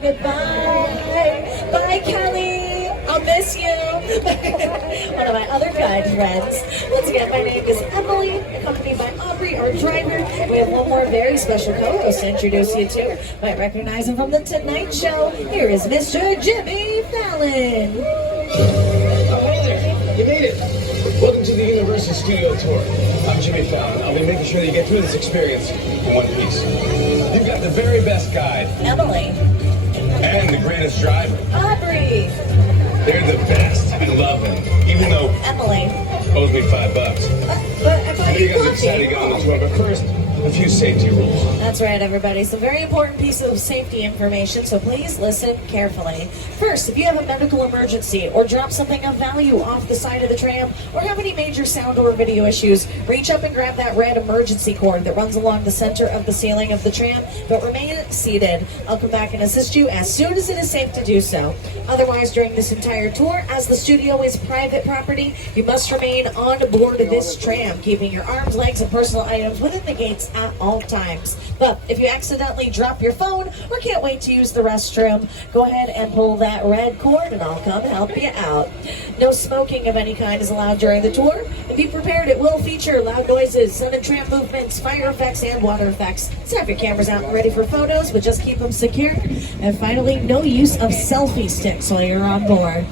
Goodbye. Bye, Kelly. I'll miss you. One of my other kind friends. Once again, my name is Emily, accompanied by Aubrey, our driver. We have one more very special co-host to introduce you to. Might recognize him from The Tonight Show. Here is Mr. Jimmy Fallon. Oh, hey there. You made it. Welcome to the Universal Studio Tour. I'm Jimmy Fallon. I'll be making sure that you get through this experience in one piece. You've got the very best guide. Emily. And the greatest driver. Aubrey. They're the best. I love them. Even though Emily. owes me $5. But I I thought know you guys are coffee. excited to get on the tour, but first, a few safety rules. That's right, everybody. It's a very important piece of safety information, so please listen carefully. First, if you have a medical emergency or drop something of value off the side of the tram or have any major sound or video issues, reach up and grab that red emergency cord that runs along the center of the ceiling of the tram, but remain seated. I'll come back and assist you as soon as it is safe to do so. Otherwise, during this entire tour, as the studio is private property, you must remain on board this tram, keeping your arms, legs, and personal items within the gates at all times. But if you accidentally drop your phone or can't wait to use the restroom, go ahead and pull that red cord and I'll come help you out. No smoking of any kind is allowed during the tour. And be prepared, it will feature loud noises, sudden tram movements, fire effects, and water effects. So have your cameras out and ready for photos, but just keep them secure. And finally, no use of selfie sticks while you're on board.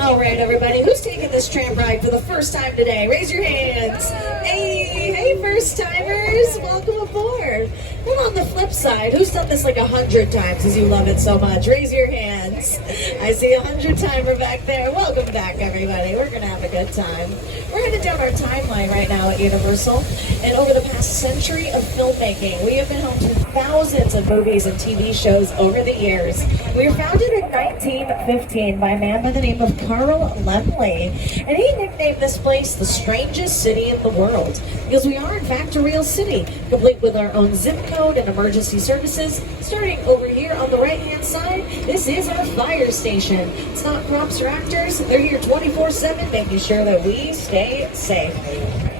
All right, everybody, who's taking this tram ride for the first time today? Raise your hands. Hey, first timers, welcome aboard. And on the flip side, who's done this like 100 times because you love it so much? Raise your hands. I see a 100-timer back there. Welcome back, everybody. We're going to have a good time. We're headed down our timeline right now at Universal, and over the past century of filmmaking, we have been home to thousands of movies and TV shows over the years. We were founded in 1915 by a man by the name of Carl Laemmle, and he nicknamed this place the strangest city in the world because we are in fact a real city, complete with our own zip code and emergency services. Starting over here on the right hand side, this is our fire station. It's not props or actors, they're here 24/7 making sure that we stay safe.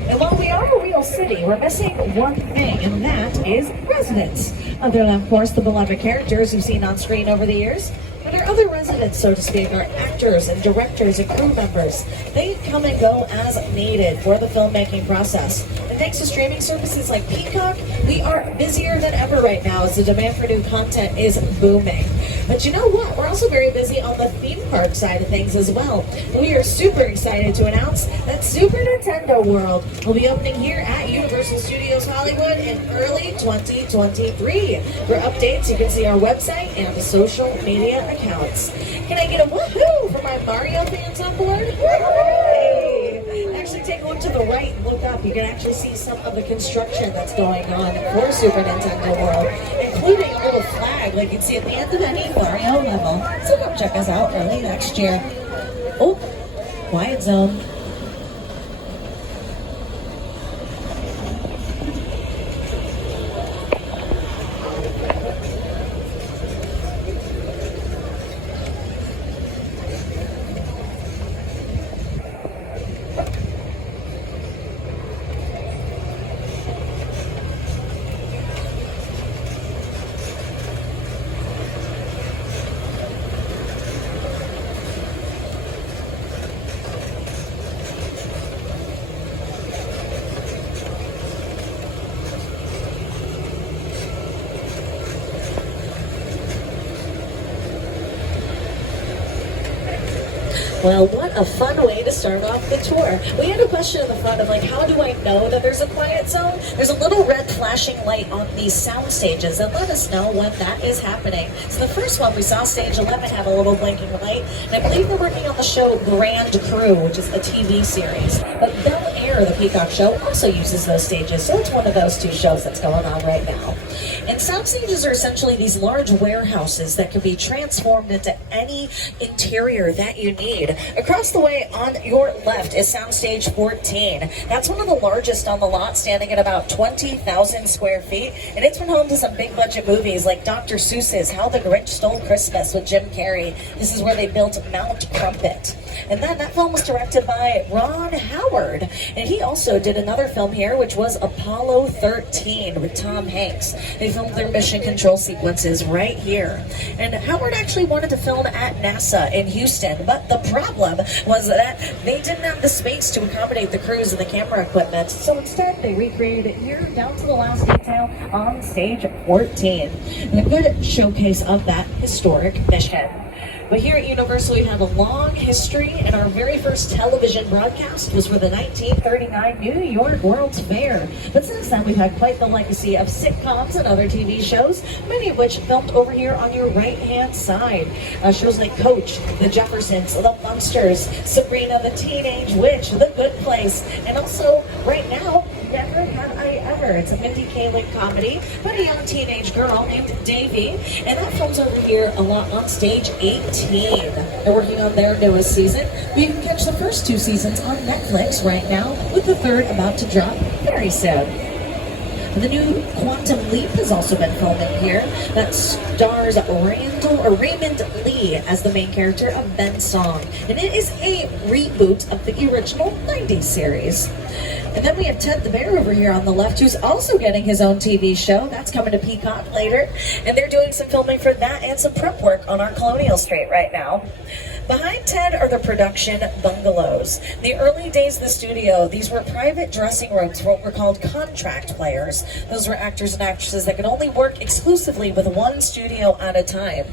And while we are a real city, we're missing one thing, and that is residents. Other than, of course, the beloved characters we've seen on screen over the years, but our other residents, so to speak, are actors and directors and crew members. They come and go as needed for the filmmaking process. And thanks to streaming services like Peacock, we are busier than ever right now as the demand for new content is booming. But you know what? We're also very busy on the theme park side of things as well. We are super excited to announce that Super Nintendo World will be opening here at Universal Studios Hollywood in early 2023. For updates, you can see our website and the social media accounts. Can I get a woohoo for my Mario fans on board? Hooray! Actually, take one to the right and look up. You can actually see some of the construction that's going on for Super Nintendo World, including a little flag like you'd see at the end of any Mario level. So come check us out early next year. Oh, quiet zone. Well, what a fun way to start off the tour. We had a question in the front of like, how do I know that there's a quiet zone? There's a little red flashing light on these sound stages that let us know when that is happening. So the first one we saw, stage 11, have a little blinking light. And I believe they're working on the show Grand Crew, which is a TV series. But Bel Air, the Peacock show, also uses those stages. So it's one of those two shows that's going on right now. And sound stages are essentially these large warehouses that can be transformed into any interior that you need. Across the way on your left is Soundstage 14. That's one of the largest on the lot, standing at about 20,000 square feet. And it's been home to some big budget movies like Dr. Seuss's How the Grinch Stole Christmas with Jim Carrey. This is where they built Mount Crumpet. And then that film was directed by Ron Howard. And he also did another film here, which was Apollo 13 with Tom Hanks. They filmed their mission control sequences right here. And Howard actually wanted to film at NASA in Houston, but the problem was that they didn't have the space to accommodate the crews and the camera equipment. So instead, they recreated it here down to the last detail on stage 14. And a good showcase of that historic mission. But here at Universal, we have a long history, and our very first television broadcast was for the 1939 New York World's Fair. But since then, we've had quite the legacy of sitcoms and other TV shows, many of which filmed over here on your right-hand side. Shows like Coach, The Jeffersons, The Munsters, Sabrina the Teenage Witch, The Good Place, and also, right now, Never Have I Ever. It's a Mindy Kaling comedy about a young teenage girl named Davy, and that films over here a lot on stage 18. They're working on their newest season, but you can catch the first 2 seasons on Netflix right now, with the third about to drop very soon. The new Quantum Leap has also been filming here. That stars Raymond Lee as the main character of Ben Song. And it is a reboot of the original 90s series. And then we have Ted the Bear over here on the left, who's also getting his own TV show. That's coming to Peacock later. And they're doing some filming for that and some prep work on our Colonial Street right now. Behind Ted are the production bungalows. In the early days of the studio, these were private dressing rooms for what were called contract players. Those were actors and actresses that could only work exclusively with one studio at a time.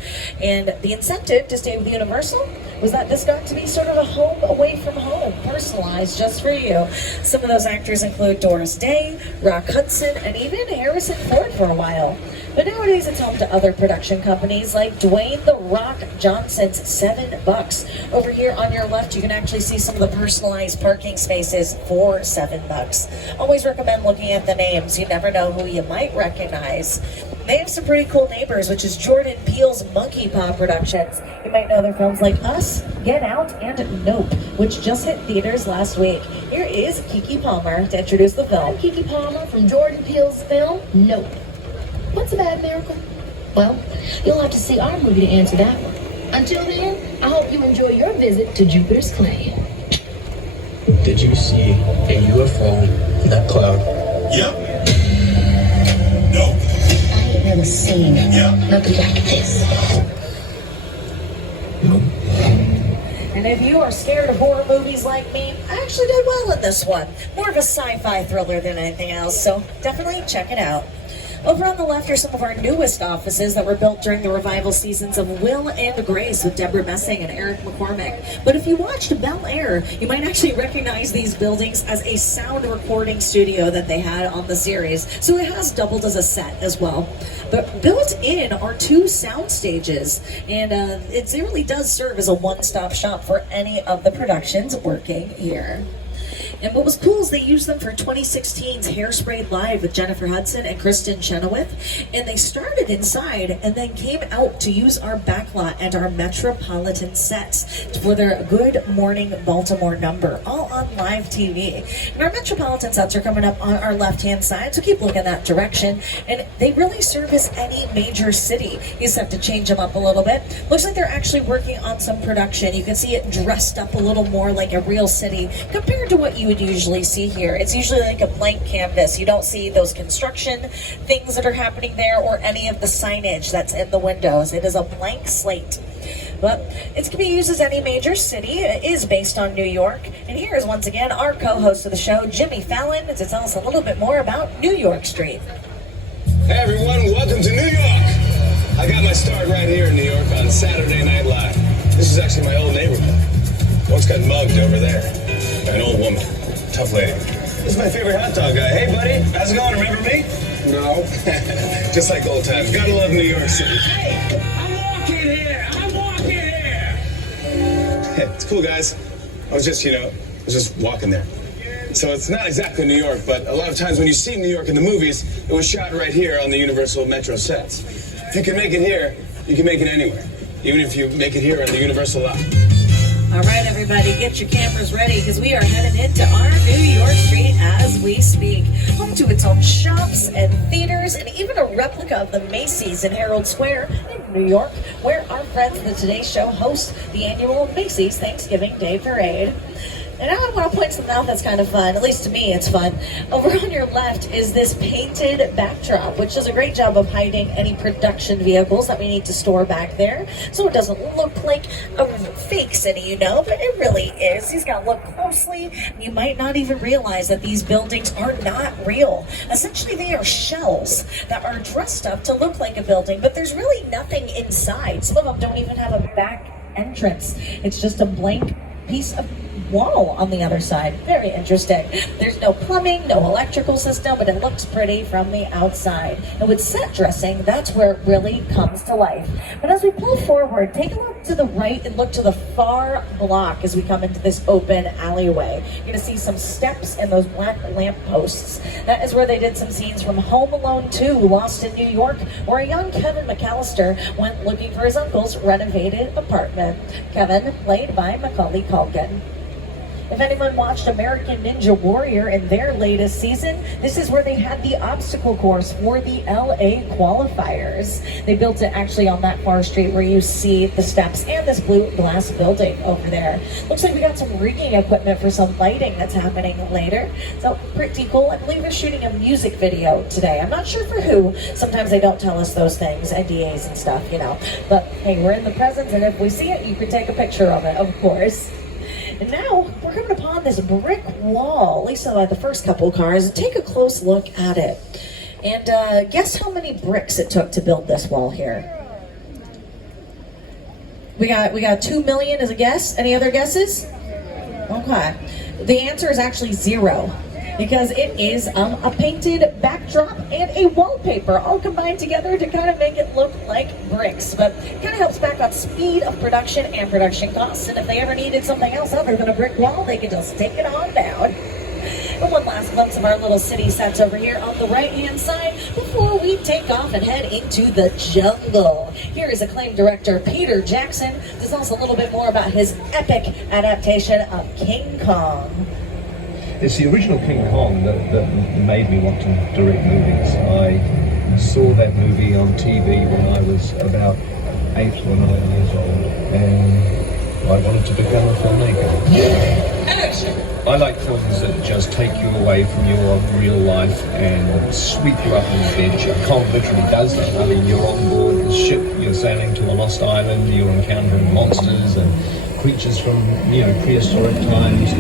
And the incentive to stay with Universal was that this got to be sort of a home away from home, personalized just for you. Some of those actors include Doris Day, Rock Hudson, and even Harrison Ford for a while. But nowadays it's home to other production companies like Dwayne "The Rock" Johnson's $7. Over here on your left, you can actually see some of the personalized parking spaces for $7. Always recommend looking at the names. You never know who you might recognize. They have some pretty cool neighbors, which is Jordan Peele's Monkey Paw Productions. You might know their films like Us, Get Out, and Nope, which just hit theaters last week. Here is Keke Palmer to introduce the film. I'm Keke Palmer from Jordan Peele's film, Nope. What's a bad miracle? Well, you'll have to see our movie to answer that one. Until then, I hope you enjoy your visit to Jupiter's Clay. Did you see a UFO in that cloud? Yep. No. I ain't never seen Yeah. nothing like this. And if you are scared of horror movies like me, I actually did well in this one. More of a sci-fi thriller than anything else, so definitely check it out. Over on the left are some of our newest offices that were built during the revival seasons of Will and Grace with Deborah Messing and Eric McCormick. But if you watched Bel Air, you might actually recognize these buildings as a sound recording studio that they had on the series. So it has doubled as a set as well. But built in are 2 sound stages, and it really does serve as a one-stop shop for any of the productions working here. And what was cool is they used them for 2016's Hairspray Live with Jennifer Hudson and Kristen Chenoweth. And they started inside and then came out to use our backlot and our Metropolitan sets for their Good Morning Baltimore number, all on live TV. And our Metropolitan sets are coming up on our left-hand side, so keep looking that direction. And they really service any major city. You just have to change them up a little bit. Looks like they're actually working on some production. You can see it dressed up a little more like a real city compared to what you would usually see here. It's usually like a blank canvas. You don't see those construction things that are happening there or any of the signage that's in the windows. It is a blank slate. But it can be used as any major city. It is based on New York. And here is once again our co-host of the show, Jimmy Fallon, to tell us a little bit more about New York Street. Hey everyone, welcome to New York. I got my start right here in New York on Saturday Night Live. This is actually my old neighborhood. Once got mugged over there by an old woman. Tough lady. This is my favorite hot dog guy. Hey buddy, how's it going? Remember me? No. Just like old times. Gotta love New York City. Hey, I'm walking here. It's cool, guys. I was just walking there. So it's not exactly New York, but a lot of times when you see New York in the movies, it was shot right here on the Universal Metro sets. If you can make it here, you can make it anywhere. Even if you make it here on the Universal lot. All right, everybody, get your cameras ready because we are heading into our New York Street as we speak. Home to its own shops and theaters and even a replica of the Macy's in Herald Square in New York, where our friends at the Today Show host the annual Macy's Thanksgiving Day Parade. And now I want to point something out that's kind of fun, at least to me it's fun. Over on your left is this painted backdrop, which does a great job of hiding any production vehicles that we need to store back there, so it doesn't look like a fake city, you know, but it really is. He's got to look closely. You might not even realize that these buildings are not real. Essentially, they are shells that are dressed up to look like a building, but there's really nothing inside. Some of them don't even have a back entrance. It's just a blank piece of wall on the other side. Very interesting. There's no plumbing, no electrical system, but it looks pretty from the outside. And with set dressing, that's where it really comes to life. But as we pull forward, take a look to the right and look to the far block as we come into this open alleyway. You're going to see some steps and those black lamp posts. That is where they did some scenes from Home Alone 2, Lost in New York, where a young Kevin McAllister went looking for his uncle's renovated apartment. Kevin, played by Macaulay Culkin. If anyone watched American Ninja Warrior in their latest season, this is where they had the obstacle course for the LA qualifiers. They built it actually on that far street where you see the steps and this blue glass building over there. Looks like we got some rigging equipment for some lighting that's happening later. So pretty cool. I believe they're shooting a music video today. I'm not sure for who. Sometimes they don't tell us those things, NDAs and stuff, you know. But hey, we're in the presence, and if we see it, you can take a picture of it, of course. And now we're coming upon this brick wall, at least the first couple of cars. Take a close look at it. And guess how many bricks it took to build this wall here? We got 2 million as a guess. Any other guesses? Okay. The answer is actually 0. Because it is a painted backdrop and a wallpaper all combined together to kind of make it look like bricks. But it kind of helps back up speed of production and production costs. And if they ever needed something else other than a brick wall, they could just take it on down. And one last glimpse of our little city sets over here on the right-hand side before we take off and head into the jungle. Here is acclaimed director Peter Jackson to tell us a little bit more about his epic adaptation of King Kong. It's the original King Kong that made me want to direct movies. I saw that movie on TV when I was about 8 or 9 years old, and I wanted to become a filmmaker. I like films that just take you away from your real life and sweep you up on the edge. Kong literally does that. I mean, you're on board the ship, you're sailing to a lost island, you're encountering monsters and creatures from, prehistoric times.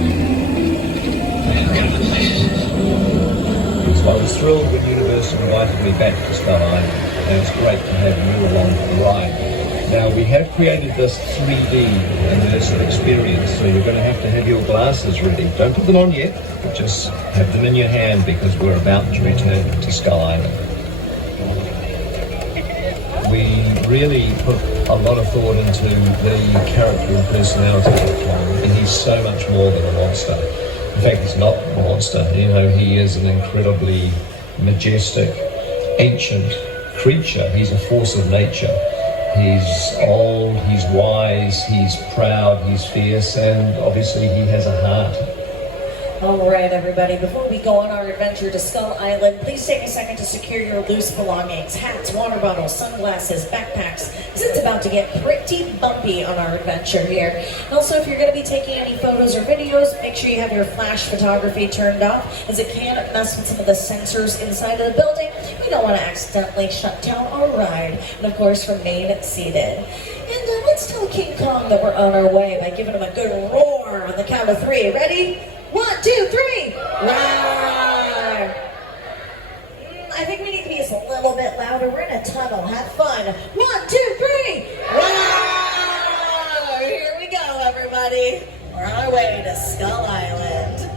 So I was thrilled when Universal invited me back to Skull Island, and it's great to have you along for the ride. Now, we have created this 3D immersive experience, so you're going to have your glasses ready. Don't put them on yet, but just have them in your hand because we're about to return to Skull Island. We really put a lot of thought into the character and personality of Kong, and he's so much more than a monster. In fact, he's not a monster. He is an incredibly majestic, ancient creature. He's a force of nature. He's old, he's wise, he's proud, he's fierce, and obviously he has a heart. All right, everybody, before we go on our adventure to Skull Island, please take a second to secure your loose belongings, hats, water bottles, sunglasses, backpacks, because it's about to get pretty bumpy on our adventure here. And also, if you're going to be taking any photos or videos, make sure you have your flash photography turned off, as it can mess with some of the sensors inside of the building. We don't want to accidentally shut down our ride, and of course, remain seated. And let's tell King Kong that we're on our way by giving him a good roar on the count of 3. Ready? 1, 2, 3! Roar! I think we need to be just a little bit louder. We're in a tunnel. Have fun. 1, 2, 3! Roar! Here we go, everybody. We're on our way to Skull Island.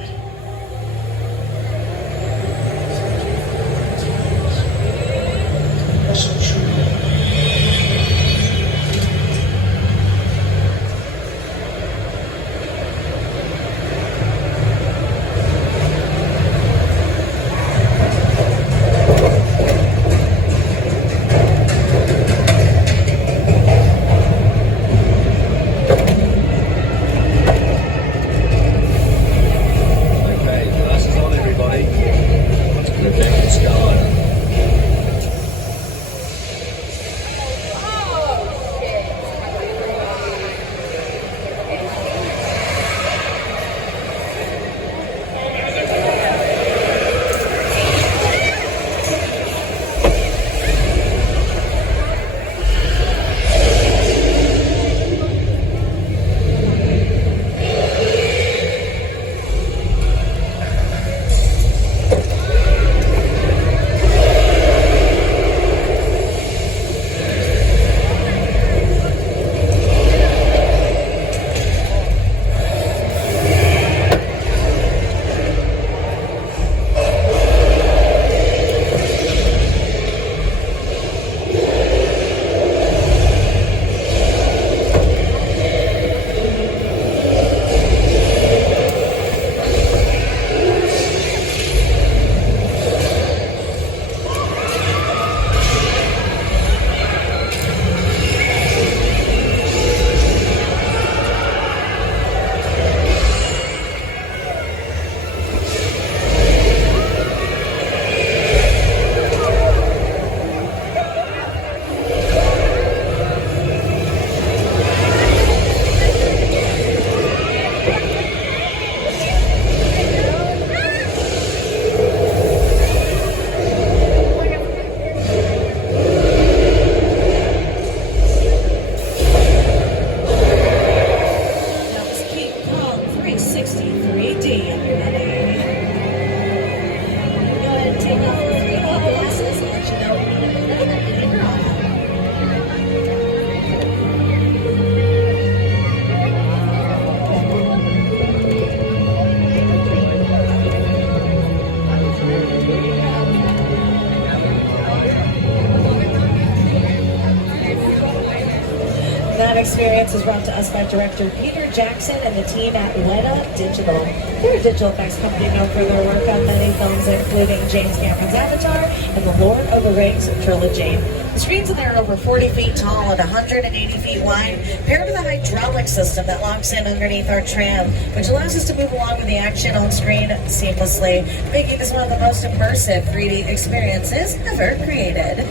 That experience is brought to us by director Peter Jackson and the team at Weta Digital. They're a digital effects company known for their work on many films, including James Cameron's Avatar and the Lord of the Rings trilogy. The screens in there are over 40 feet tall and 180 feet wide, paired with a hydraulic system that locks in underneath our tram, which allows us to move along with the action on screen seamlessly, making this one of the most immersive 3D experiences ever created.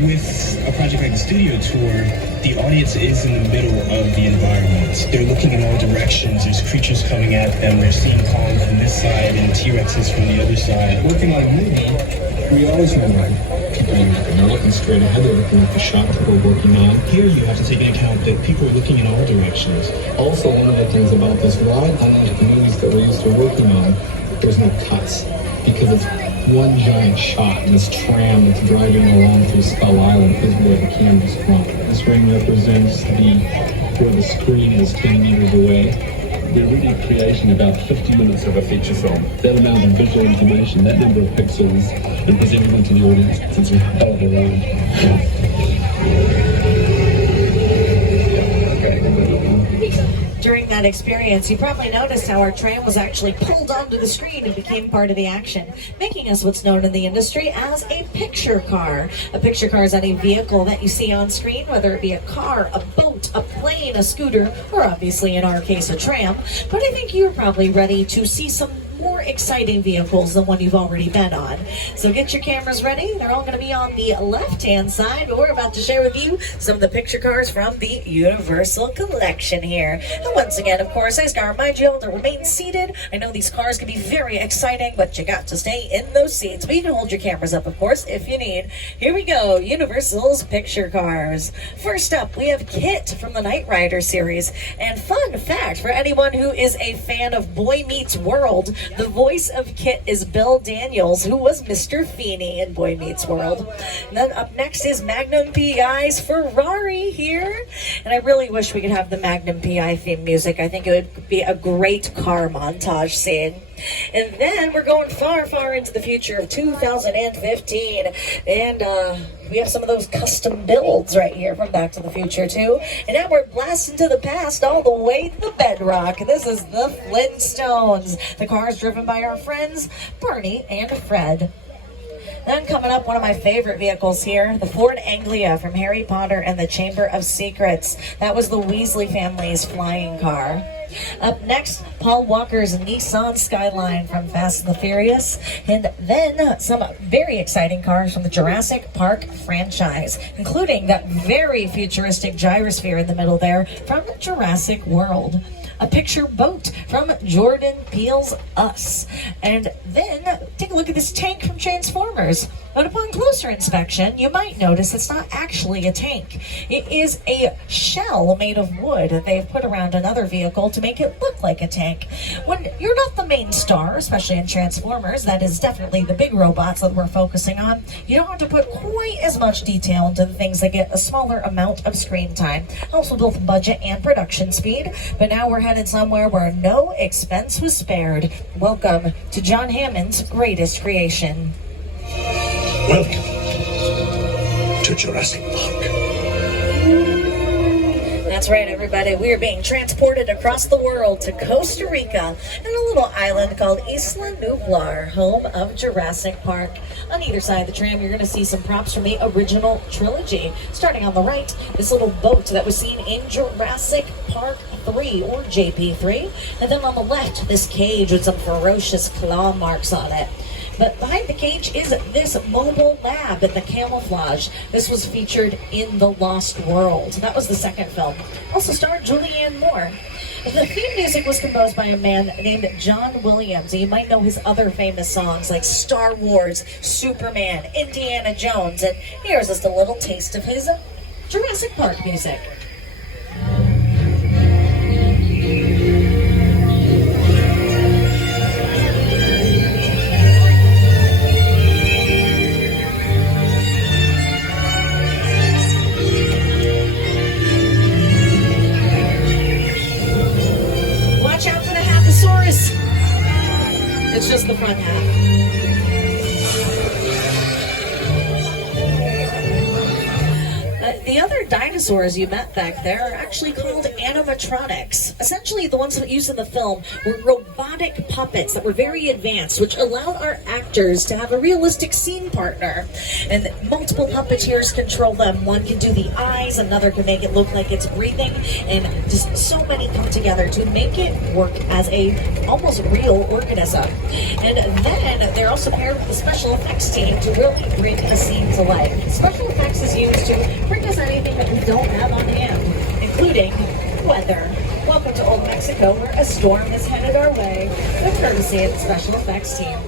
With a project like the studio tour, the audience is in the middle of the environment. They're looking in all directions. There's creatures coming at them. They're seeing Kong from this side and T-Rexes from the other side. Working on a movie, we always remember people they're looking straight ahead, they're looking at the shot that we're working on. Here you have to take into account that people are looking in all directions. Also, one of the things about this ride, unlike the movies that we're used to working on, there's no cuts because it's one giant shot, and this tram that's driving along through Skull Island is where the camera's from. This ring represents where the screen is 10 meters away. The original creation, about 50 minutes of a feature film. That amount of visual information, that number of pixels, and presenting them to the audience, it's a hell of a ride. During that experience, you probably noticed how our tram was actually pulled onto the screen and became part of the action, making us what's known in the industry as a picture car. A picture car is any vehicle that you see on screen, whether it be a car, a boat, a plane, a scooter, or obviously in our case a tram. But I think you're probably ready to see some more exciting vehicles than one you've already been on. So get your cameras ready. They're all going to be on the left-hand side, but we're about to share with you some of the picture cars from the Universal Collection here. And once again, of course, I just got to remind you all to remain seated. I know these cars can be very exciting, but you got to stay in those seats. But you can hold your cameras up, of course, if you need. Here we go, Universal's picture cars. First up, we have KITT from the Knight Rider series. And fun fact, for anyone who is a fan of Boy Meets World, the voice of KITT is Bill Daniels, who was Mr. Feeney in Boy Meets World. And then up next is Magnum PI's Ferrari here. And I really wish we could have the Magnum PI theme music. I think it would be a great car montage scene. And then we're going far, far into the future of 2015. And we have some of those custom builds right here from Back to the Future too. And now we're blasting to the past all the way to the bedrock. This is the Flintstones. The car is driven by our friends Barney and Fred. Then coming up, one of my favorite vehicles here, the Ford Anglia from Harry Potter and the Chamber of Secrets. That was the Weasley family's flying car. Up next, Paul Walker's Nissan Skyline from Fast and the Furious. And then some very exciting cars from the Jurassic Park franchise, including that very futuristic gyrosphere in the middle there from Jurassic World. A picture boat from Jordan Peele's Us. And then take a look at this tank from Transformers. But upon closer inspection, you might notice it's not actually a tank. It is a shell made of wood that they've put around another vehicle to make it look like a tank. When you're not the main star, especially in Transformers, that is definitely the big robots that we're focusing on, you don't have to put quite as much detail into the things that get a smaller amount of screen time. Also both budget and production speed. But now we're headed somewhere where no expense was spared. Welcome to John Hammond's greatest creation. Welcome to Jurassic Park. That's right, everybody. We are being transported across the world to Costa Rica and a little island called Isla Nublar, home of Jurassic Park. On either side of the tram, you're going to see some props from the original trilogy. Starting on the right, this little boat that was seen in Jurassic Park 3 or JP3. And then on the left, this cage with some ferocious claw marks on it. But behind the cage is this mobile lab in the camouflage. This was featured in The Lost World. That was the second film. Also starred Julianne Moore. The theme music was composed by a man named John Williams. You might know his other famous songs like Star Wars, Superman, Indiana Jones. And here's just a little taste of his Jurassic Park music. It's just the front half. The other dinosaur dinosaurs you met back there are actually called animatronics. Essentially, the ones that used in the film were robotic puppets that were very advanced, which allowed our actors to have a realistic scene partner. And multiple puppeteers control them. One can do the eyes, another can make it look like it's breathing, and just so many come together to make it work as a almost real organism. And then they're also paired with the special effects team to really bring a scene to life. Special effects is used to bring us anything that we don't have on hand, including weather. Welcome to Old Mexico, where a storm is headed our way, with courtesy of the special effects team.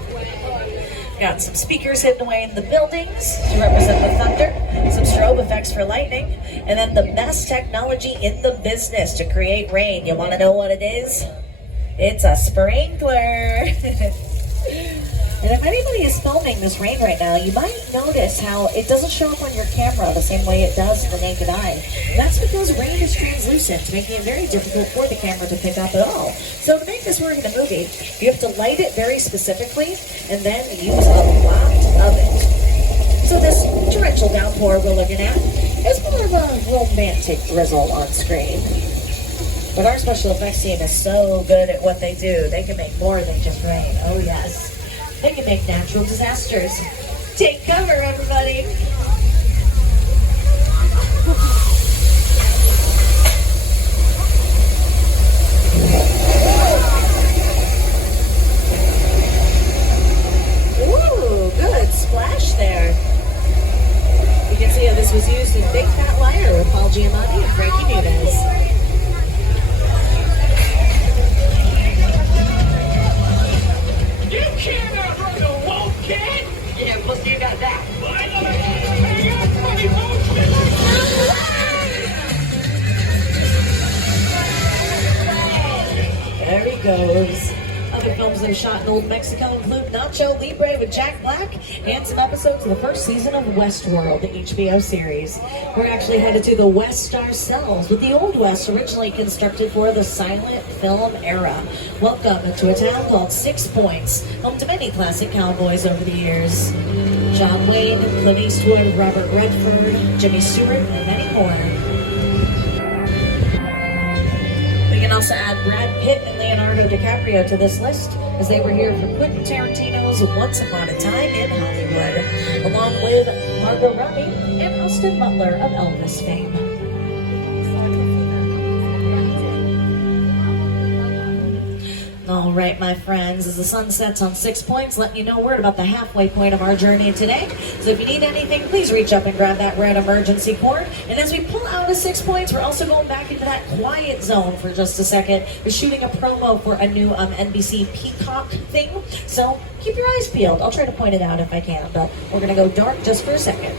Got some speakers hidden away in the buildings to represent the thunder, some strobe effects for lightning, and then the best technology in the business to create rain. You want to know what it is? It's a sprinkler. And if anybody is filming this rain right now, you might notice how it doesn't show up on your camera the same way it does in the naked eye. And that's because rain is translucent, making it very difficult for the camera to pick up at all. So to make this work in a movie, you have to light it very specifically and then use a lot of it. So this torrential downpour we're looking at is more of a romantic drizzle on screen. But our special effects team is so good at what they do. They can make more than just rain. Oh yes. They can make natural disasters. Take cover, everybody. Ooh, good splash there. You can see how this was used in Big Fat Liar with Paul Giamatti and Frankie Muniz. You got that. There he goes. Other films they've shot in Old Mexico include Nacho Libre with Jack Black and some episodes of the first season of Westworld, the HBO series. We're actually headed to the West ourselves, with the Old West originally constructed for the silent film era. Welcome to a town called 6 Points, home to many classic cowboys over the years. John Wayne, Clint Eastwood, Robert Redford, Jimmy Stewart, and many more. We can also add Brad Pitt and Leonardo DiCaprio to this list, as they were here for Quentin Tarantino's Once Upon a Time in Hollywood, along with Margot Robbie and Austin Butler of Elvis fame. All right, my friends, as the sun sets on 6 Points, letting you know we're at about the halfway point of our journey today. So if you need anything, please reach up and grab that red emergency cord. And as we pull out of 6 Points, we're also going back into that quiet zone for just a second. We're shooting a promo for a new NBC Peacock thing. So keep your eyes peeled. I'll try to point it out if I can, but we're going to go dark just for a second.